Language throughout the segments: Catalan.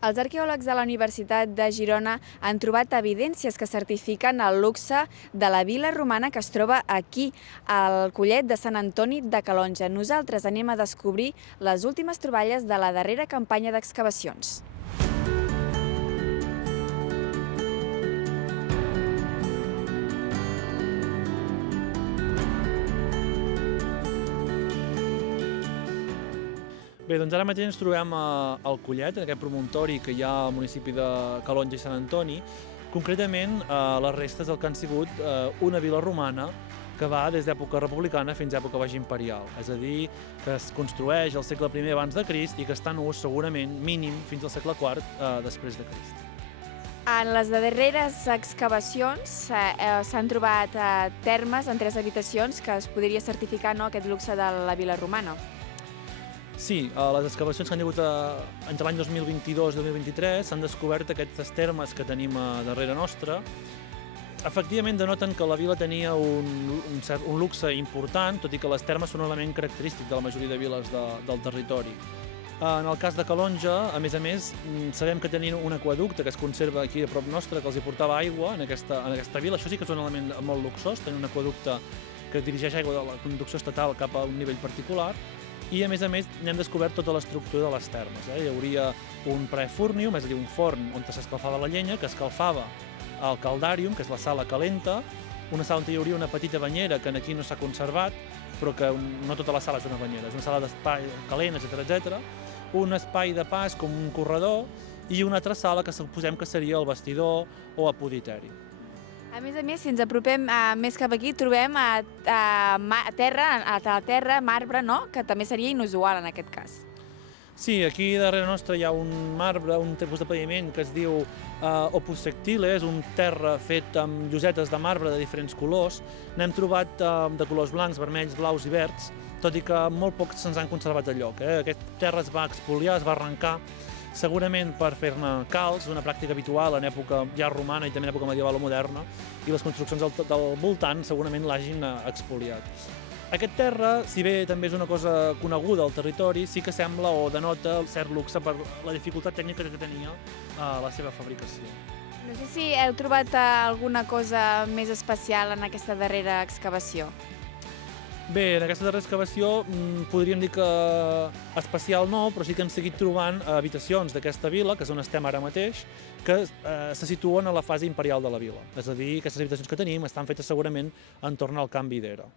Els arqueòlegs de la Universitat de Girona han trobat evidències que certifiquen el luxe de la vila romana que es troba aquí, al Collet de Sant Antoni de Calonge. Nosaltres anem a descobrir les últimes troballes de la darrera campanya d'excavacions. Bé, doncs ara mateix ens trobem al Collet, en aquest promontori que hi ha al municipi de Calonge i Sant Antoni. Concretament, les restes del que han sigut una vila romana que va des d'època republicana fins a època baix imperial. És a dir, que es construeix al segle I abans de Crist i que està en ús segurament mínim fins al segle IV després de Crist. En les darreres excavacions s'han trobat termes en 3 habitacions que es podria certificar aquest luxe de la vila romana. Sí, a les excavacions que han hagut entre l'any 2022 i 2023 s'han descobert aquestes termes que tenim darrere nostra. Efectivament denoten que la vila tenia un luxe important, tot i que les termes són un element característic de la majoria de viles del territori. En el cas de Calonge, a més, sabem que tenien un aqüeducte que es conserva aquí a prop nostre, que els hi portava aigua en aquesta vila. Això sí que és un element molt luxós, tenir un aqüeducte que dirigeix aigua de la conducció estatal cap a un nivell particular. I a més, n'hem descobert tota l'estructura de les termes. Hi hauria un praefurnium, és a dir, un forn on s'escalfava la llenya, que escalfava el caldarium, que és la sala calenta, una sala on hi hauria una petita banyera, que aquí no s'ha conservat, però que no tota la sala és una banyera, és una sala d'espai calent, etc. Un espai de pas com un corredor i una altra sala que suposem que seria el vestidor o apoditeri. A més, si ens apropem més cap aquí, trobem a terra marbre, que també seria inusual en aquest cas. Sí, aquí darrere nostre hi ha un marbre, un tipus de paviment que es diu opus sectile, és un terra fet amb llosetes de marbre de diferents colors. N'hem trobat de colors blancs, vermells, blaus i verds, tot i que molt pocs se'ns han conservat al lloc. Aquest terra es va expoliar, es va arrencar, segurament per fer-ne calç, una pràctica habitual en època ja romana i també en època medieval o moderna, i les construccions del voltant segurament l'hagin expoliat. Aquest terra, si bé també és una cosa coneguda al territori, sí que sembla o denota cert luxe per la dificultat tècnica que tenia la seva fabricació. No sé si heu trobat alguna cosa més especial en aquesta darrera excavació. Bé, en aquesta darrera excavació podríem dir que especial no, però sí que hem seguit trobant habitacions d'aquesta vila, que és on estem ara mateix, que se situen a la fase imperial de la vila. És a dir, aquestes habitacions que tenim estan fetes segurament entorn al canvi d'era.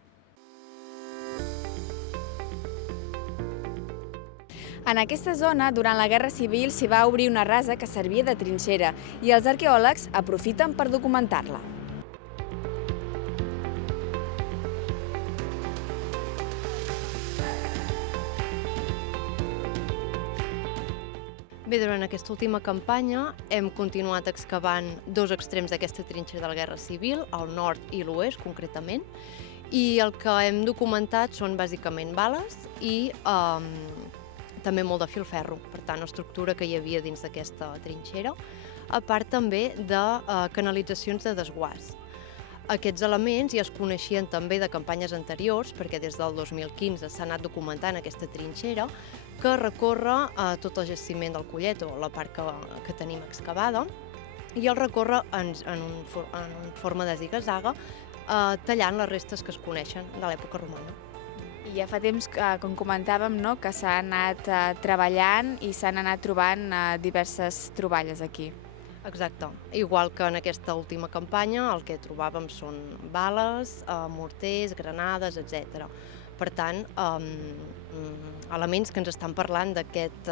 En aquesta zona, durant la Guerra Civil, s'hi va obrir una rasa que servia de trinxera i els arqueòlegs aprofiten per documentar-la. Bé, durant aquesta última campanya hem continuat excavant 2 extrems d'aquesta trinxera de la Guerra Civil, el nord i l'oest concretament, i el que hem documentat són bàsicament bales i també molt de filferro, per tant, estructura que hi havia dins d'aquesta trinxera, a part també de canalitzacions de desguàs. Aquests elements ja es coneixien també de campanyes anteriors, perquè des del 2015 s'ha anat documentant aquesta trinxera, que recorre tot el jaciment del Collet, o la part que tenim excavada, i el recorre en forma de ziga-zaga, tallant les restes que es coneixen de l'època romana. I ja fa temps, com comentàvem, que s'ha anat treballant i s'han anat trobant diverses troballes aquí. Exacte. Igual que en aquesta última campanya, el que trobàvem són bales, morters, granades, etc. Per tant, elements que ens estan parlant d'aquest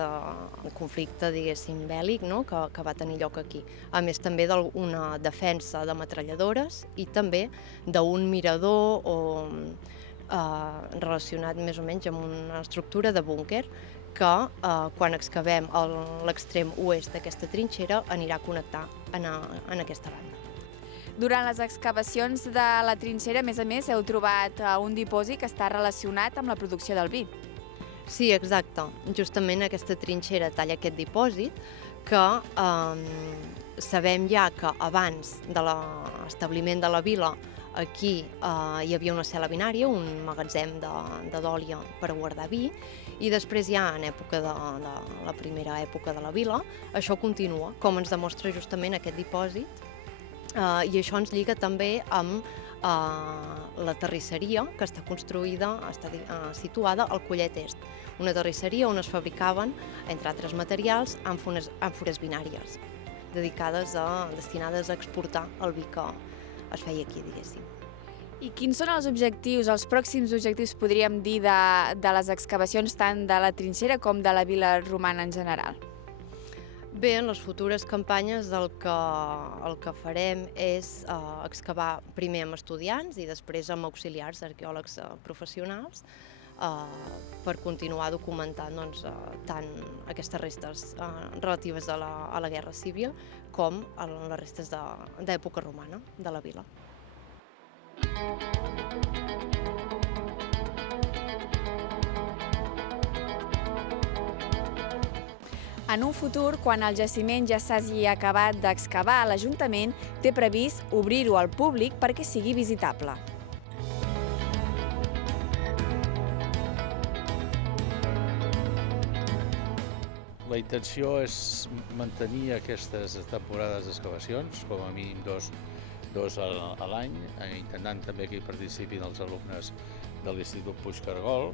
conflicte, diguéssim, bèl·lic, que va tenir lloc aquí. A més, també d'una defensa de metralladores i també d'un mirador relacionat més o menys amb una estructura de búnquer que quan excavem l'extrem oest d'aquesta trinxera anirà a connectar en aquesta banda. Durant les excavacions de la trinxera, a més, heu trobat un dipòsit que està relacionat amb la producció del vi. Sí, exacte. Justament aquesta trinxera talla aquest dipòsit que sabem ja que abans de l'establiment de la vila Aquí hi havia una cel·la binària, un magatzem de dòlia per a guardar vi, i després ja en època de la primera època de la vila, això continua, com ens demostra justament aquest dipòsit, i això ens lliga també amb la terrisseria que està construïda, està situada al Collet Est, una terrisseria on es fabricaven, entre altres materials, àmfores binàries, destinades a exportar el vi que es feia aquí, diguéssim. I quins són els objectius, els pròxims objectius, podríem dir, de les excavacions tant de la trinxera com de la vila romana en general? Bé, en les futures campanyes el que farem és excavar primer amb estudiants i després amb auxiliars arqueòlegs professionals per continuar documentant tant aquestes restes relatives a la Guerra Civil com les restes d'època romana de la vila. En un futur, quan el jaciment ja s'hagi acabat d'excavar, l'Ajuntament té previst obrir-ho al públic perquè sigui visitable. La intenció és mantenir aquestes temporades d'excavacions, com a mínim dos a l'any, intentant també que hi participin els alumnes de l'Institut Puigcargol,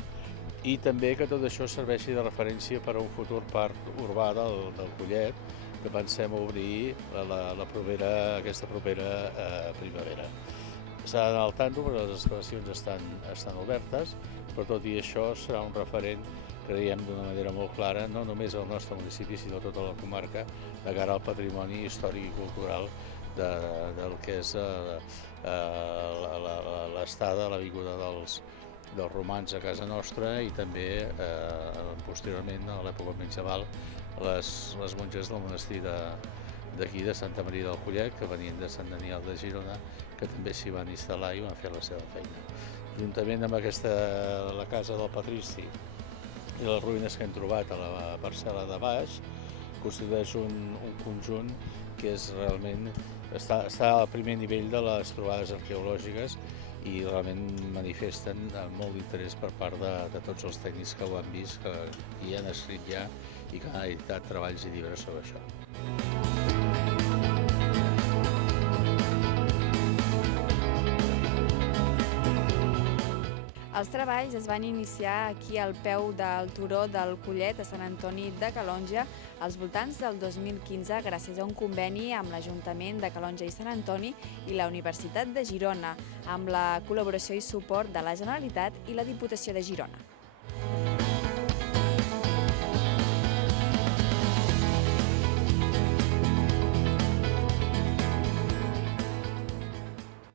i també que tot això serveixi de referència per a un futur parc urbà del Collet, que pensem obrir aquesta propera primavera. S'ha d'anar al tanto perquè les excavacions estan obertes, però tot i això serà un referent, creiem d'una manera molt clara, no només al nostre municipi, sinó a tota la comarca, de cara al patrimoni històric i cultural del que és l'estada, la vinguda dels romans a casa nostra i també posteriorment a l'època medieval les monges del monestir d'aquí de Santa Maria del Collet, que venien de Sant Daniel de Girona, que també s'hi van instal·lar i van fer la seva feina. Juntament amb la casa del patrici i les ruïnes que hem trobat a la parcel·la de baix, constitueix un conjunt que és realment està al primer nivell de les trobades arqueològiques i realment manifesten molt d'interès per part de tots els tècnics que ho han vist, que hi han escrit ja i que han editat treballs i llibres sobre això. Els treballs es van iniciar aquí al peu del turó del Collet a Sant Antoni de Calonge als voltants del 2015 gràcies a un conveni amb l'Ajuntament de Calonge i Sant Antoni i la Universitat de Girona, amb la col·laboració i suport de la Generalitat i la Diputació de Girona.